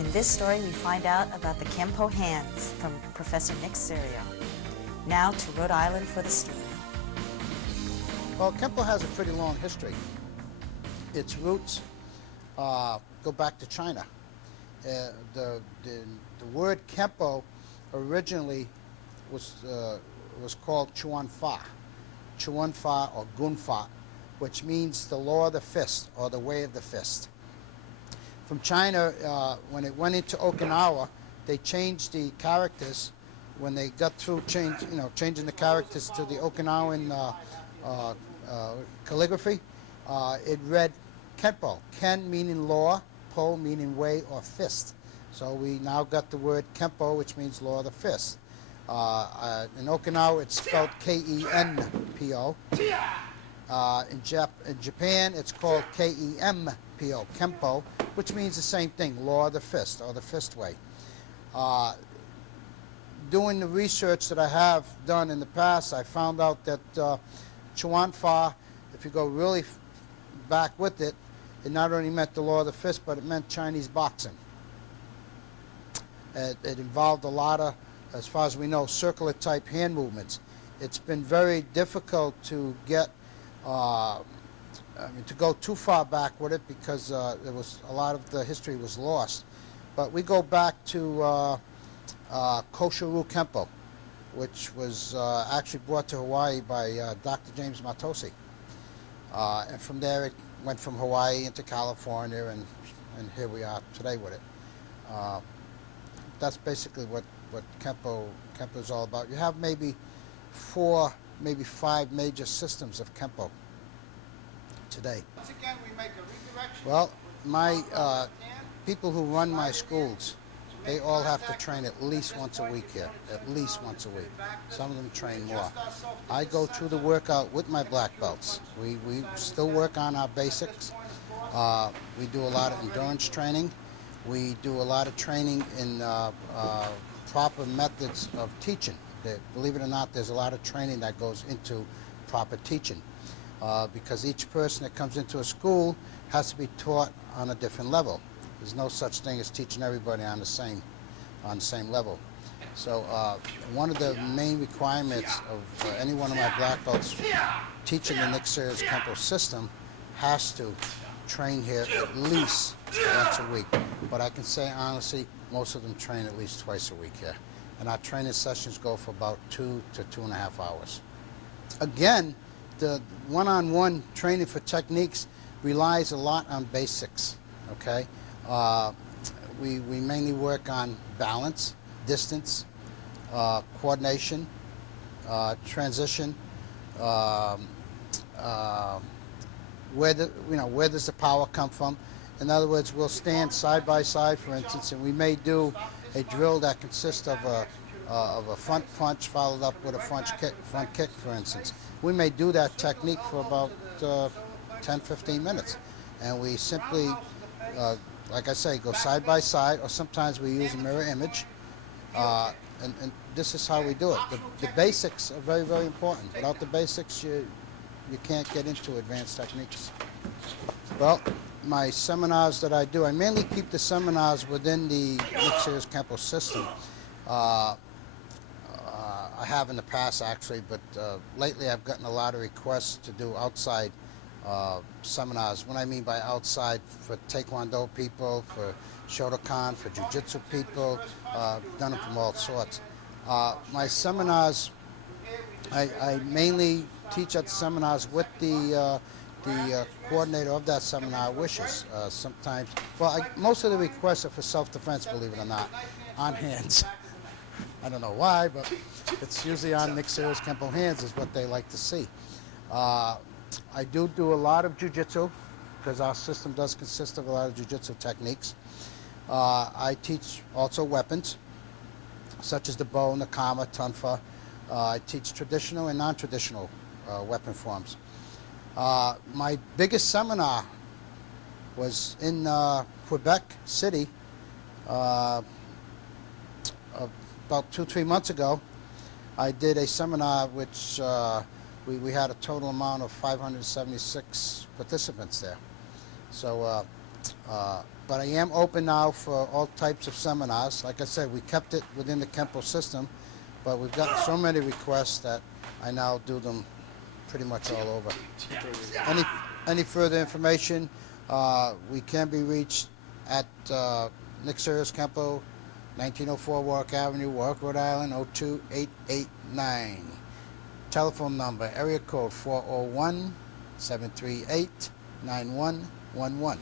In this story, we find out about the Kempo hands from Professor Nick Cerio. Now to Rhode Island for the story. Well, Kempo has a pretty long history. Its roots go back to China. The word Kempo originally was called Chuan Fa or Gun Fa, which means the law of the fist or the way of the fist. From China, when it went into Okinawa, they changed the characters. When they got through changing the characters to the Okinawan calligraphy, it read Kenpo. Ken meaning law, po meaning way or fist. So we now got the word Kenpo, which means law of the fist. In Okinawa, it's spelled K-E-N-P-O. In Japan, it's called K-E-M-P-O, Kenpo, which means the same thing, law of the fist or the fist way. Doing the research that I have done in the past, I found out that Chuan Fa, if you go really back with it, it not only meant the law of the fist, but it meant Chinese boxing. It involved a lot of, as far as we know, circular type hand movements. It's been very difficult to get, to go too far back with it because there was a lot of the history was lost. But we go back to Koshiru Kempo, which was actually brought to Hawaii by Dr. James Matosi. And from there it went from Hawaii into California, and here we are today with it. That's basically what Kempo is all about. You have maybe 4, maybe 5 major systems of Kempo today. Once again, we make a redirection. Well, my people who run my schools, they all have to train at least once a week here, at least once a week. Some of them train more. I go through the workout with my black belts. We still work on our basics. We do a lot of endurance training. We do a lot of training in proper methods of teaching. Believe it or not, there's a lot of training that goes into proper teaching because each person that comes into a school has to be taught on a different level. There's no such thing as teaching everybody on the same level. So one of the main requirements of any one of my black belts teaching the Nick Cerio's Kempo system has to train here at least once a week. But I can say honestly, most of them train at least twice a week here. And our training sessions go for about 2 to 2.5 hours. Again, the one-on-one training for techniques relies a lot on basics, okay? We mainly work on balance, distance, coordination, transition, where does the power come from? In other words, we'll stand side by side, for instance, and we may do a drill that consists of a front punch followed up with a front kick, for instance. We may do that technique for about 10-15 minutes, and we simply, like I say, go side by side, or sometimes we use a mirror image, and this is how we do it. The basics are very, very important. Without the basics, you can't get into advanced techniques. Well, my seminars that I do, I mainly keep the seminars within the Nick Cerio's Kempo system. I have in the past actually, but lately I've gotten a lot of requests to do outside seminars. What I mean by outside, for Taekwondo people, for Shotokan, for Jiu-Jitsu people, done them from all sorts. My seminars, I mainly teach at the seminars with the coordinator of that seminar wishes. Sometimes, well, most of the requests are for self-defense, believe it or not, on hands. I don't know why, but it's usually on Nick Cerio's Kempo hands is what they like to see. I do a lot of jiu-jitsu because our system does consist of a lot of jiu-jitsu techniques. I teach also weapons, such as the bow, nakama, tunfa. I teach traditional and non-traditional weapon forms. My biggest seminar was in Quebec City about 2-3 months ago. I did a seminar which we had a total amount of 576 participants there. So but I am open now for all types of seminars. Like I said, we kept it within the Kempo system, but we've gotten so many requests that I now do them pretty much all over. Any further information, we can be reached at Nick Serio's Kempo, 1904 Warwick Avenue, Warwick, Rhode Island, 02889. Telephone number, area code 401-738-9111.